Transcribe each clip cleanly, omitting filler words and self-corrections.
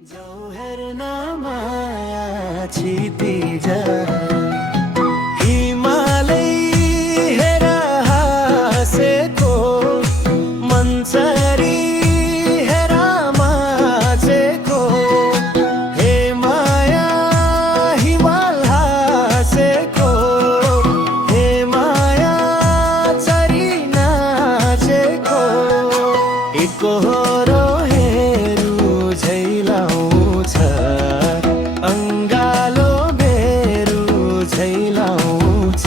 जाऊ हेर्न माया क्षितिज हिमालै हेर हाँसेको मन्सरी हेर माझेको हे माया हिमाल हाँसेको हे माया चरी नाचेको एकहोरो हेरु झैलाउँछ अङ्गालो बेरु झैलाउँछ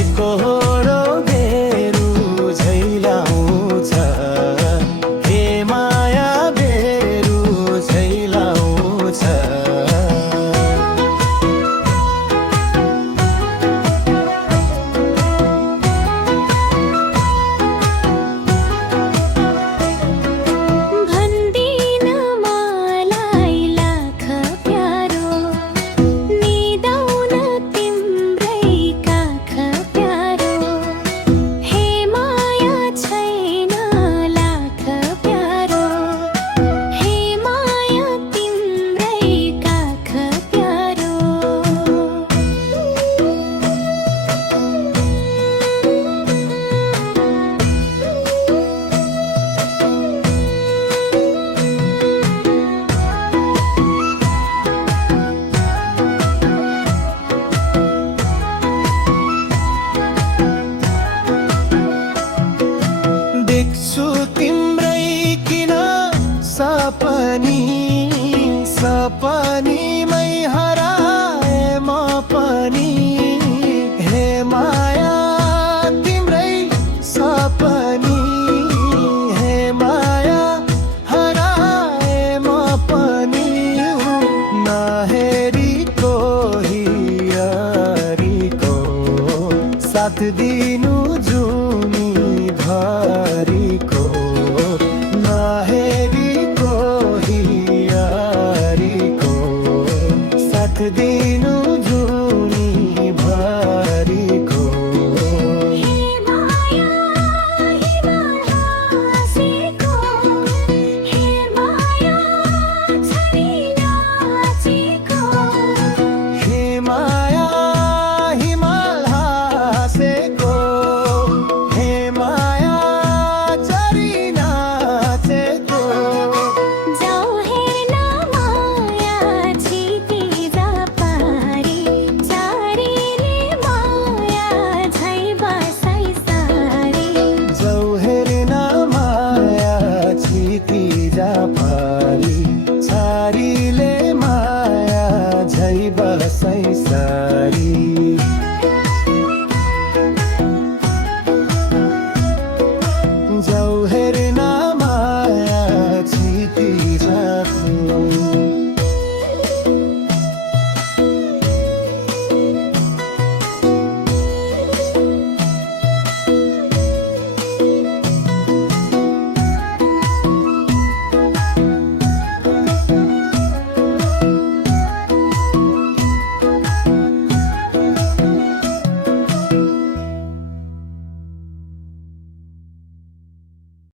एकहोरो बेरु झैलाउँछ हे माया बेरु झैलाउँछ भन्दिन मलाई लाख प्यारो निदाउन तिम्रै काख प्यारो हे माया छैन लाख प्यारो हे माया तिम्रै काख प्यारो देख्छु तिम्रै किन सपनी सपनीमै हराए म पनि